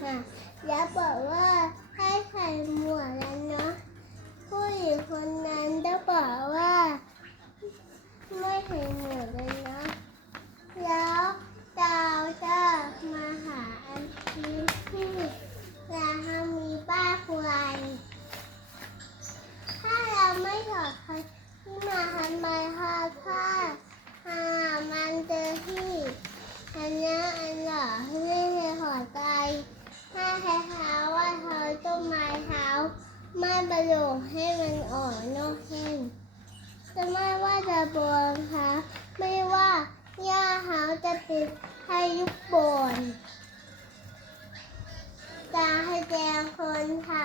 ค่ะแล้วบอกว่าให้ใส่หมวกแล้วเนาะผู้หญิงคนนั้นจะบอกว่า ไม่ใส่หมวกเลยเนาะแล้วดาวจะมาหาอันที่ที่ราคามีป้าควายถ้าเราไม่ถอดคันที่มาทำไมคะถ้าหามันเจอที่อันเนี้ยอันหล่อไม่เคยขอใจถ้าใช้เท้าว่าเท้าต้นไม้เท้า ไม่ประโยชน์ให้มันออกนอกแห้งจะไม่ว่าจะบนค่ะไม่ว่าหญ้าหาวจะติดให้ยุบบนจะให้แจงคนค่ะ